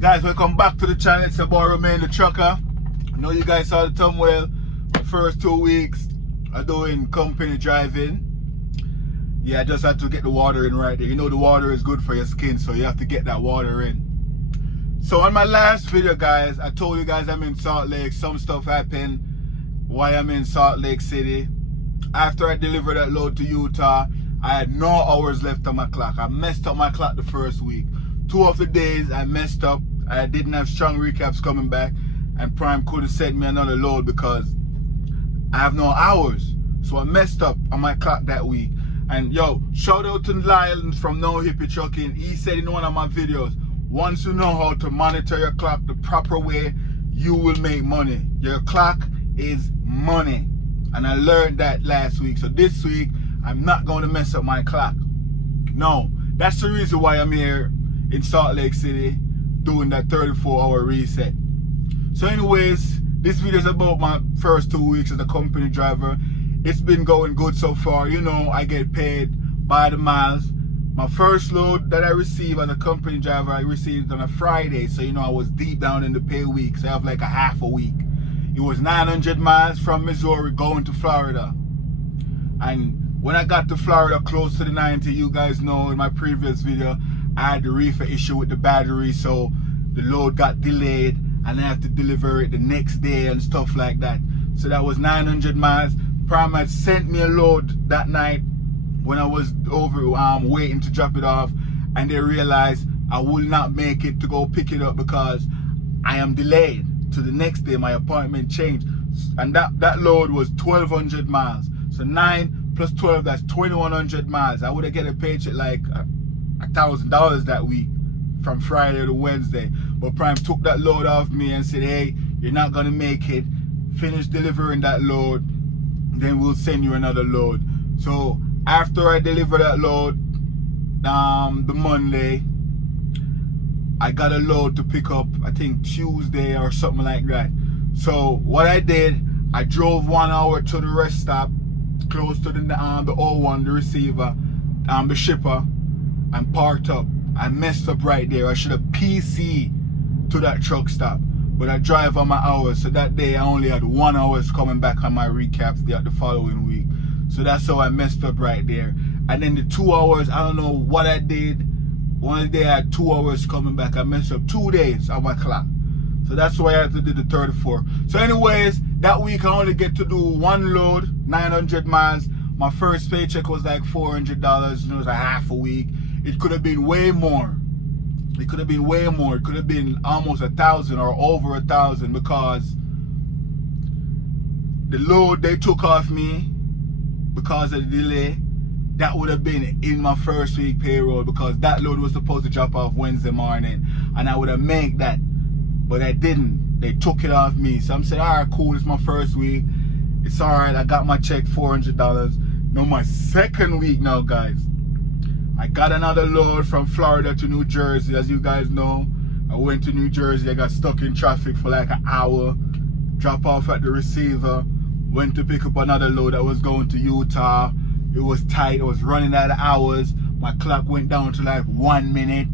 Guys, welcome back to the channel. It's your boy Romain the Trucker. I know you guys saw the thumbnail. The first 2 weeks I'm doing company driving. Yeah, I just had to get the water in right there. You know the water is good for your skin, so you have to get that water in. So on my last video, guys, I told you guys I'm in Salt Lake. Some stuff happened while I'm in Salt Lake City. After I delivered that load to Utah, I had no hours left on my clock. I messed up my clock the first week. 2 of the days I messed up. I didn't have strong recaps coming back, and Prime couldn't send me another load because I have no hours. So I messed up on my clock that week. And yo, shout out to Lyle from No Hippie Trucking. He said in one of my videos, once you know how to monitor your clock the proper way, you will make money. Your clock is money. And I learned that last week. So this week, I'm not going to mess up my clock. No, that's the reason why I'm here in Salt Lake City doing that 34-hour reset. So anyways, this video is about my first 2 weeks as a company driver. It's been going good so far. You know, I get paid by the miles. My first load that I received as a company driver, I received on a Friday. So, you know, I was deep down in the pay week. So I have like a half a week. It was 900 miles from Missouri going to Florida. And when I got to Florida, close to the 90, you guys know in my previous video, I had the reefer issue with the battery, so the load got delayed and I have to deliver it the next day and stuff like that. So that was 900 miles. Prime had sent me a load that night when I was over waiting to drop it off, and they realized I will not make it to go pick it up because I am delayed to the next day. My appointment changed, and that load was 1,200 miles. So 9 plus 12, that's 2,100 miles. I would have get a paycheck like $1,000 that week from Friday to Wednesday. But Prime took that load off me and said, hey, you're not gonna make it. Finish delivering that load, then we'll send you another load. So after I delivered that load, the Monday, I got a load to pick up, I think Tuesday or something like that. So what I did, I drove 1 hour to the rest stop, close to the O1, the receiver, the shipper, and parked up. I messed up right there. I should have PC to that truck stop, but I drive on my hours. So that day I only had 1 hour coming back on my recaps the following week. So that's how I messed up right there. And then the 2 hours, I don't know what I did. One day I had 2 hours coming back. I messed up 2 days on my clock. So that's why I had to do the 34. So anyways, that week I only get to do one load, 900 miles. My first paycheck was like $400, and it was a half a week. It could have been way more. It could have been way more. It could have been almost 1,000 or over 1,000, because the load they took off me because of the delay, that would have been in my first week payroll, because that load was supposed to drop off Wednesday morning and I would have made that, but I didn't. They took it off me. So I'm saying, all right, cool, it's my first week. It's all right, I got my check, $400. No, my second week now, guys. I got another load from Florida to New Jersey. As you guys know, I went to New Jersey. I got stuck in traffic for like an hour. Drop off at the receiver. Went to pick up another load that was going to Utah. It was tight. I was running out of hours. My clock went down to like 1 minute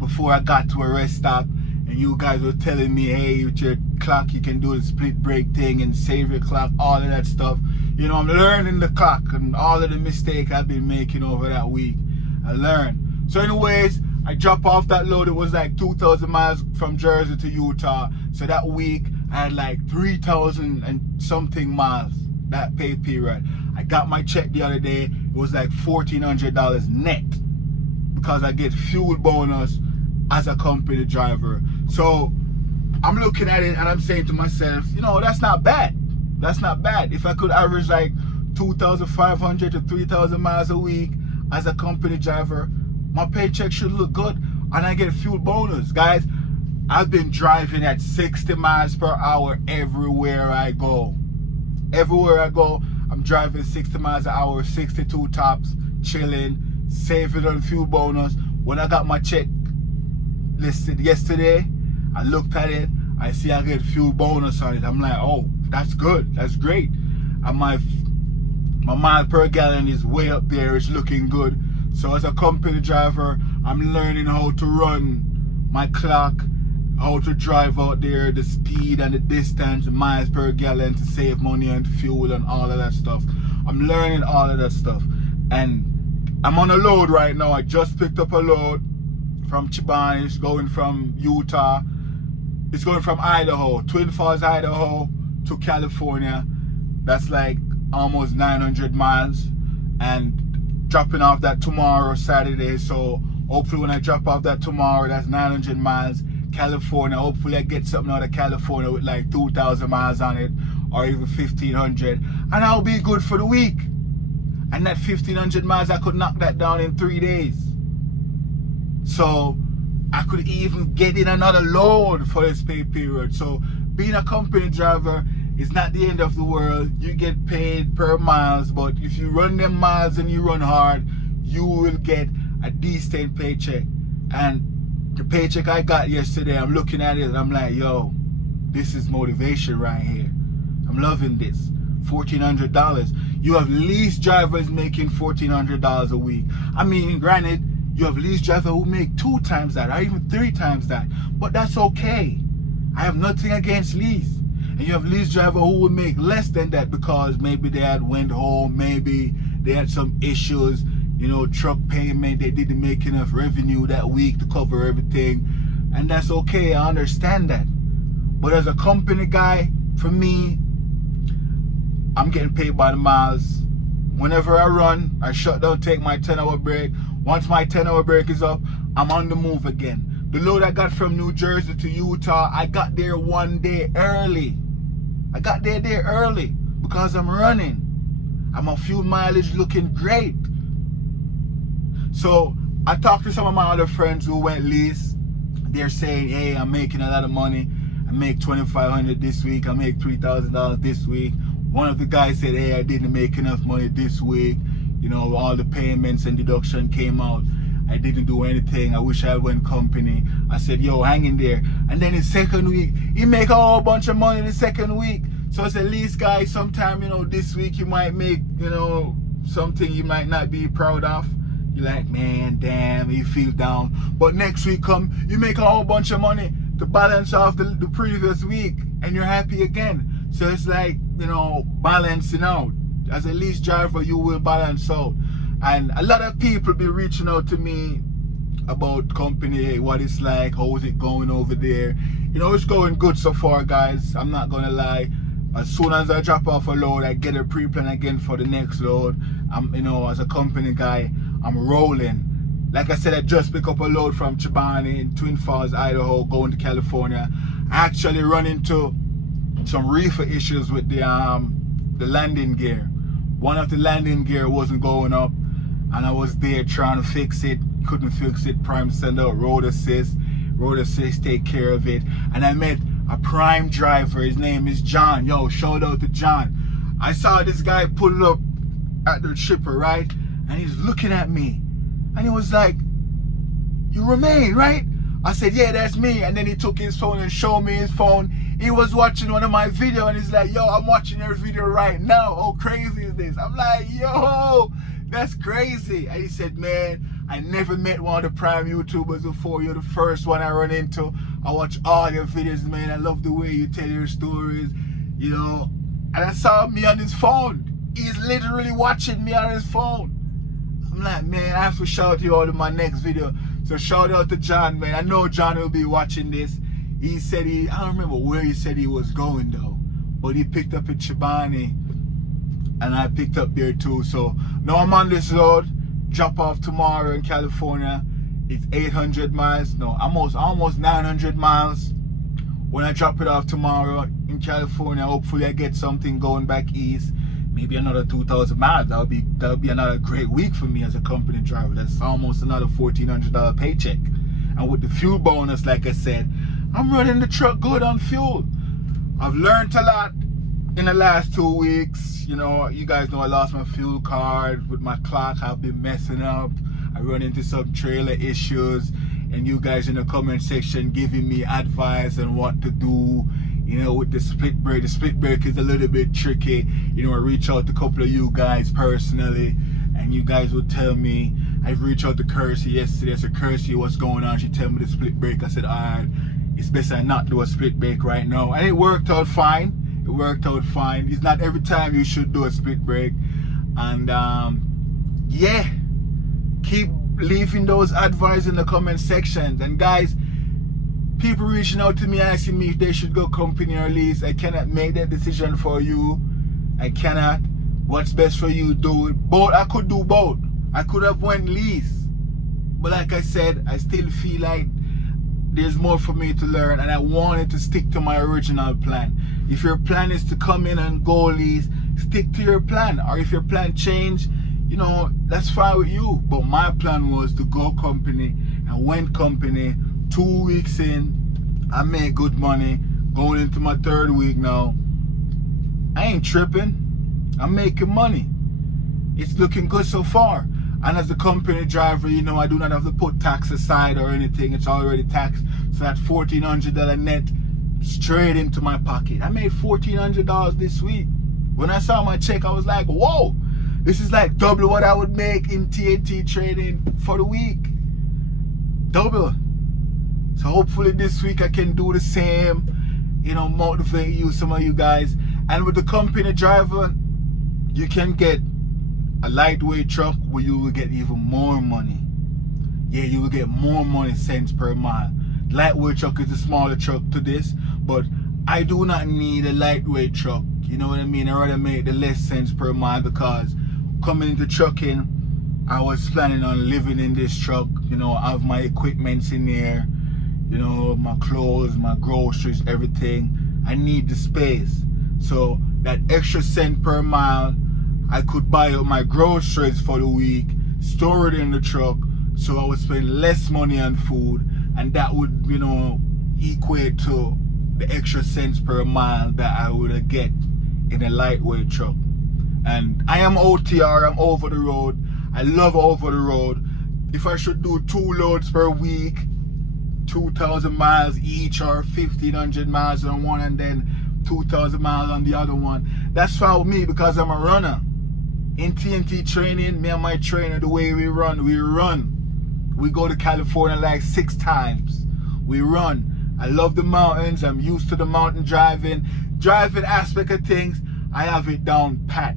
before I got to a rest stop. And you guys were telling me, hey, with your clock, you can do the split break thing and save your clock, all of that stuff. You know, I'm learning the clock and all of the mistakes I've been making over that week. I learned. So anyways, I dropped off that load. It was like 2,000 miles from Jersey to Utah. So that week I had like 3,000 and something miles that pay period. I got my check the other day. It was like $1,400 net, because I get fuel bonus as a company driver. So I'm looking at it and I'm saying to myself, you know, that's not bad. That's not bad. If I could average like 2,500 to 3,000 miles a week as a company driver, my paycheck should look good, and I get a fuel bonus. Guys, I've been driving at 60 miles per hour everywhere I go. Everywhere I go, I'm driving 60 miles an hour, 62 tops, chilling, saving on fuel bonus. When I got my check listed yesterday, I looked at it, I see I get fuel bonus on it. I'm like, oh, that's good, that's great. And my mile per gallon is way up there. It's looking good. So as a company driver, I'm learning how to run my clock how to drive out there, the speed and the distance, the miles per gallon to save money and fuel and all of that stuff. I'm learning all of that stuff. And I'm on a load right now. I just picked up a load from Chibani. It's going from Utah. It's going from Idaho, Twin Falls, Idaho to California. That's like almost 900 miles. And dropping off that tomorrow, Saturday. So hopefully when I drop off that tomorrow, that's 900 miles. California, hopefully I get something out of California with like 2,000 miles on it or even 1,500. And I'll be good for the week. And that 1,500 miles, I could knock that down in 3 days. So I could even get in another load for this pay period. So being a company driver is not the end of the world. You get paid per miles, but if you run them miles and you run hard, you will get a decent paycheck. And the paycheck I got yesterday, I'm looking at it and I'm like, yo, this is motivation right here. I'm loving this. $1,400. You have lease drivers making $1,400 a week. I mean, granted, you have lease drivers who make 2 times that or even 3 times that, but that's okay. I have nothing against lease. And you have lease drivers who will make less than that because maybe they had went home, maybe they had some issues, you know, truck payment, they didn't make enough revenue that week to cover everything. And that's okay, I understand that. But as a company guy, for me, I'm getting paid by the miles. Whenever I run, I shut down, take my 10-hour break. Once my 10-hour break is up, I'm on the move again. The load I got from New Jersey to Utah, I got there 1 day early. I got there early because I'm running. I'm on fuel mileage looking great. So I talked to some of my other friends who went lease. They're saying, hey, I'm making a lot of money. I make $2,500 this week. I make $3,000 this week. One of the guys said, hey, I didn't make enough money this week. You know, all the payments and deduction came out. I didn't do anything. I wish I went company. I said, yo, hang in there. And then the second week, he make a whole bunch of money the second week. So it's a lease guy. Sometime, you know, this week you might make, you know, something you might not be proud of. You're like, man, damn, you feel down. But next week come, you make a whole bunch of money to balance off the previous week. And you're happy again. So it's like, you know, balancing out. As a lease driver, you will balance out. And a lot of people be reaching out to me about company, what it's like, how is it going over there. You know, it's going good so far, guys. I'm not gonna lie. As soon as I drop off a load, I get a pre-plan again for the next load. I'm, you know, as a company guy, I'm rolling. Like I said, I just picked up a load from Chibani in Twin Falls, Idaho, going to California. I actually run into some reefer issues with the landing gear. One of the landing gear wasn't going up, and I was there trying to fix it. Couldn't fix it. Prime send out road assist. Road assist take care of it. And I met a prime driver. His name is John. Yo, shout out to John. I saw this guy pull up at the shipper, right? And he's looking at me, and he was like, "You Remain, right?" I said, "Yeah, that's me." And then he took his phone and showed me his phone. He was watching one of my videos, and he's like, "Yo, I'm watching your video right now. How crazy is this?" I'm like, "Yo, that's crazy." And he said, "Man, I never met one of the prime YouTubers before. You're the first one I run into. I watch all your videos, man. I love the way you tell your stories, you know." And I saw me on his phone. He's literally watching me on his phone. I'm like, man, I have to shout you out in my next video. So shout out to John, man. I know John will be watching this. He said I don't remember where he said he was going though, but he picked up at Chibani, and I picked up there too. So now I'm on this road, drop off tomorrow in California. It's 800 miles, no, almost 900 miles. When I drop it off tomorrow in California, hopefully I get something going back east. Maybe another 2,000 miles. That'll be another great week for me as a company driver. That's almost another $1,400 paycheck. And with the fuel bonus, like I said, I'm running the truck good on fuel. I've learned a lot in the last 2 weeks. You know, you guys know I lost my fuel card. With my clock, I've been messing up. I run into some trailer issues, and you guys in the comment section giving me advice on what to do. You know, with the split brake is a little bit tricky. You know, I reach out to a couple of you guys personally, and you guys will tell me. I've reached out to Kirsty yesterday. I said, "Kirsty, what's going on?" She told me the split brake. I said, all right, it's best I not do a split break right now. And it worked out fine. It worked out fine. It's not every time you should do a split break. And yeah, keep leaving those advice in the comment sections. And guys, people reaching out to me asking me if they should go company or lease. I cannot make that decision for you. I cannot. What's best for you, do it. Both. I could do both. I could have went lease, but like I said, I still feel like there's more for me to learn, and I wanted to stick to my original plan. If your plan is to come in and go lease, stick to your plan. Or if your plan change, you know, that's fine with you. But my plan was to go company, and went company. 2 weeks in, I made good money. Going into my 3rd week now. I ain't tripping. I'm making money. It's looking good so far. And as a company driver, you know, I do not have to put tax aside or anything. It's already taxed. So that $1,400 net straight into my pocket. I made $1,400 this week. When I saw my check, I was like, whoa, this is like double what I would make in TNT trading for the week. Double. So hopefully this week I can do the same, you know, motivate you, some of you guys. And with the company driver, you can get a lightweight truck where you will get even more money. Yeah, you will get more money, cents per mile. Lightweight truck is a smaller truck to this, but I do not need a lightweight truck. You know what I mean? I rather make the less cents per mile, because coming into trucking, I was planning on living in this truck. You know, I have my equipments in there, you know, my clothes, my groceries, everything. I need the space. So that extra cent per mile, I could buy up my groceries for the week, store it in the truck, so I would spend less money on food, and that would, you know, equate to the extra cents per mile that I would get in a lightweight truck. And I am OTR, I'm over the road. I love over the road. If I should do 2 loads per week, 2,000 miles each, or 1,500 miles on one and then 2,000 miles on the other one, that's fine with me, because I'm a runner. In TNT training, me and my trainer, the way we run. We go to California like 6 times. We run. I love the mountains. I'm used to the mountain driving. Driving aspect of things, I have it down pat.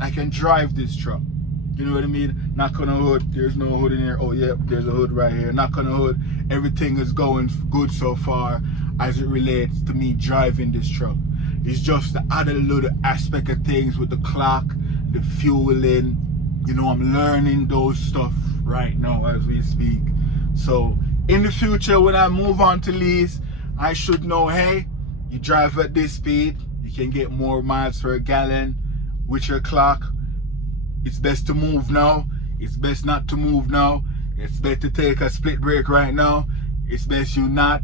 I can drive this truck. You know what I mean? Knock on the hood. There's no hood in here. Oh, yeah, there's a hood right here. Knock on the hood. Everything is going good so far as it relates to me driving this truck. It's just the other little aspect of things with the clock, the fueling. You know, I'm learning those stuff right now as we speak. So in the future, when I move on to lease, I should know, hey, you drive at this speed, you can get more miles per gallon with your clock. It's best to move now. It's best not to move now. It's best to take a split break right now. It's best you not.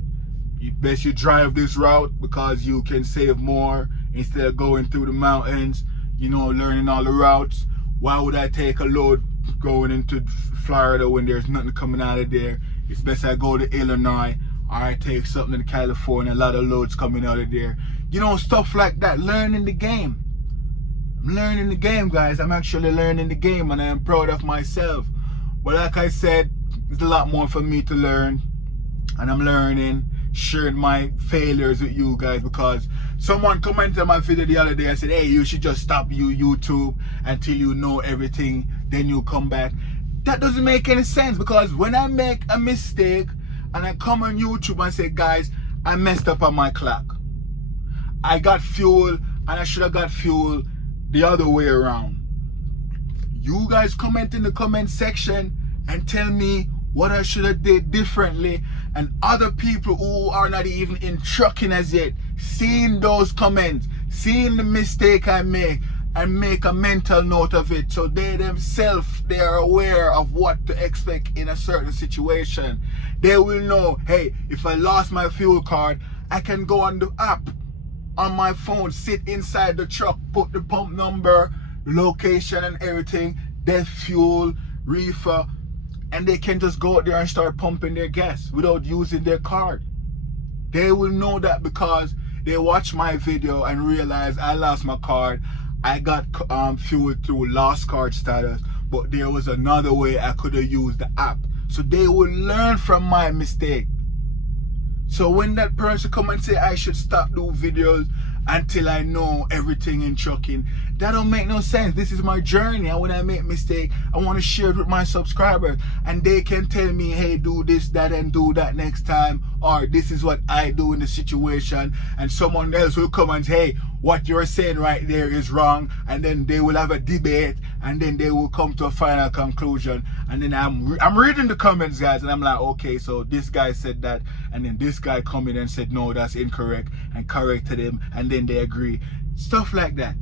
It's best you drive this route, because you can save more instead of going through the mountains, you know, learning all the routes. Why would I take a load going into Florida when there's nothing coming out of there? It's best I go to Illinois, or I take something to California, a lot of loads coming out of there. You know, stuff like that. Learning the game. I'm learning the game, guys. I'm actually learning the game, and I am proud of myself. But like I said, there's a lot more for me to learn, and I'm learning, sharing my failures with you guys, because someone commented on my video the other day and said, hey, you should just stop YouTube until you know everything, then you come back. That doesn't make any sense, because when I make a mistake and I come on YouTube and say, guys, I messed up on my clock, I got fuel and I should have got fuel the other way around, you guys comment in the comment section and tell me what I should have did differently. And other people who are not even in trucking as yet, seeing those comments, seeing the mistake I make, and make a mental note of it, so they themselves, they are aware of what to expect in a certain situation. They will know, hey, if I lost my fuel card, I can go on the app on my phone, sit inside the truck, put the pump number, location and everything, their fuel, reefer, and they can just go out there and start pumping their gas without using their card. They will know that because they watch my video and realize I lost my card. I got fuel through lost card status, but there was another way I could have used the app. So they will learn from my mistake. So when that person come and say I should stop doing videos until I know everything in trucking, that don't make no sense. This is my journey, and when I make mistake, I want to share it with my subscribers, and they can tell me, hey, do this, that, and do that next time, or this is what I do in the situation, and someone else will come and say, hey, what you're saying right there is wrong, and then they will have a debate, and then they will come to a final conclusion. And then I'm reading the comments, guys, and I'm like, okay, so this guy said that, and then this guy come in and said no, that's incorrect, and corrected him, and then they agree. Stuff like that.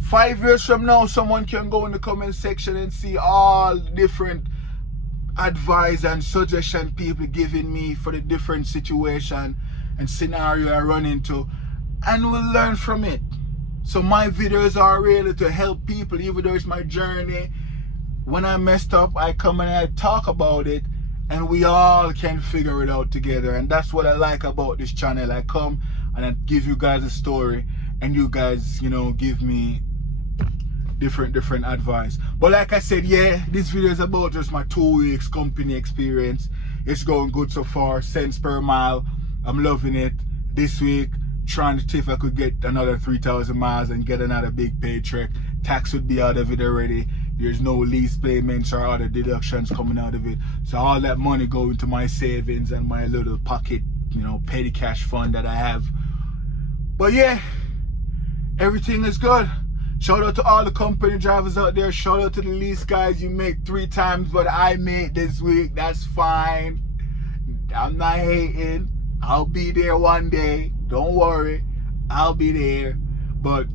5 years from now, someone can go in the comment section and see all different advice and suggestion people giving me for the different situation and scenario I run into, and we'll learn from it. So my videos are really to help people, even though it's my journey. When I messed up, I come and I talk about it, and we all can figure it out together. And that's what I like about this channel. I come and I give you guys a story, and you guys, you know, give me different advice. But like I said, yeah, this video is about just my 2 weeks company experience. It's going good so far, cents per mile. I'm loving it. This week, trying to see if I could get another 3,000 miles and get another big paycheck. Tax would be out of it already. There's no lease payments or other deductions coming out of it. So all that money go into my savings and my little pocket, you know, petty cash fund that I have. But yeah, everything is good. Shout out to all the company drivers out there. Shout out to the lease guys. You make 3 times what I made this week. That's fine. I'm not hating. I'll be there one day. Don't worry. I'll be there. But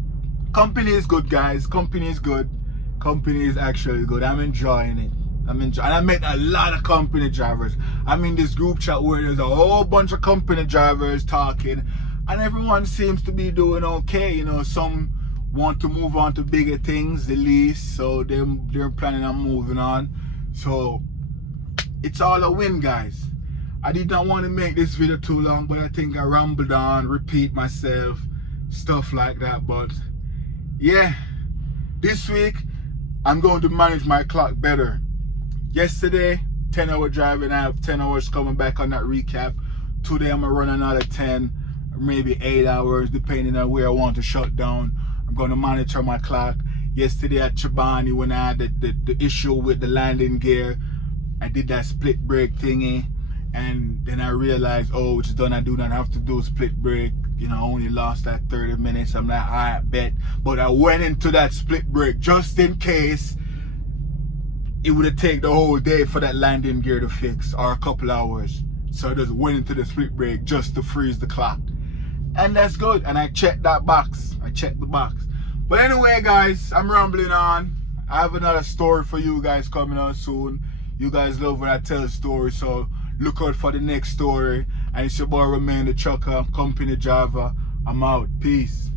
company is good, guys. Company is good. Company is actually good. I'm enjoying it. And I met a lot of company drivers. I'm in this group chat where there's a whole bunch of company drivers talking, and everyone seems to be doing okay. You know, some want to move on to bigger things, the lease, so they're planning on moving on. So it's all a win, guys. I did not want to make this video too long, but I think I rambled on, repeat myself, stuff like that. But yeah, this week I'm going to manage my clock better. Yesterday, 10-hour driving, I have 10 hours coming back on that recap. Today I'm gonna run another 10, maybe 8 hours, depending on where I want to shut down. I'm gonna monitor my clock. Yesterday at Chobani, when I had the issue with the landing gear, I did that split brake thingy, and then I realized, oh, it's done. I do not have to do a split brake. You know, I only lost that 30 minutes. I'm like, I bet. But I went into that split brake just in case it would have taken the whole day for that landing gear to fix, or a couple hours. So I just went into the split brake just to freeze the clock. And that's good. And I checked that box. I checked the box. But anyway, guys, I'm rambling on. I have another story for you guys coming out soon. You guys love when I tell stories, so look out for the next story. And it's your boy Remain the Trucker, company driver. I'm out. Peace.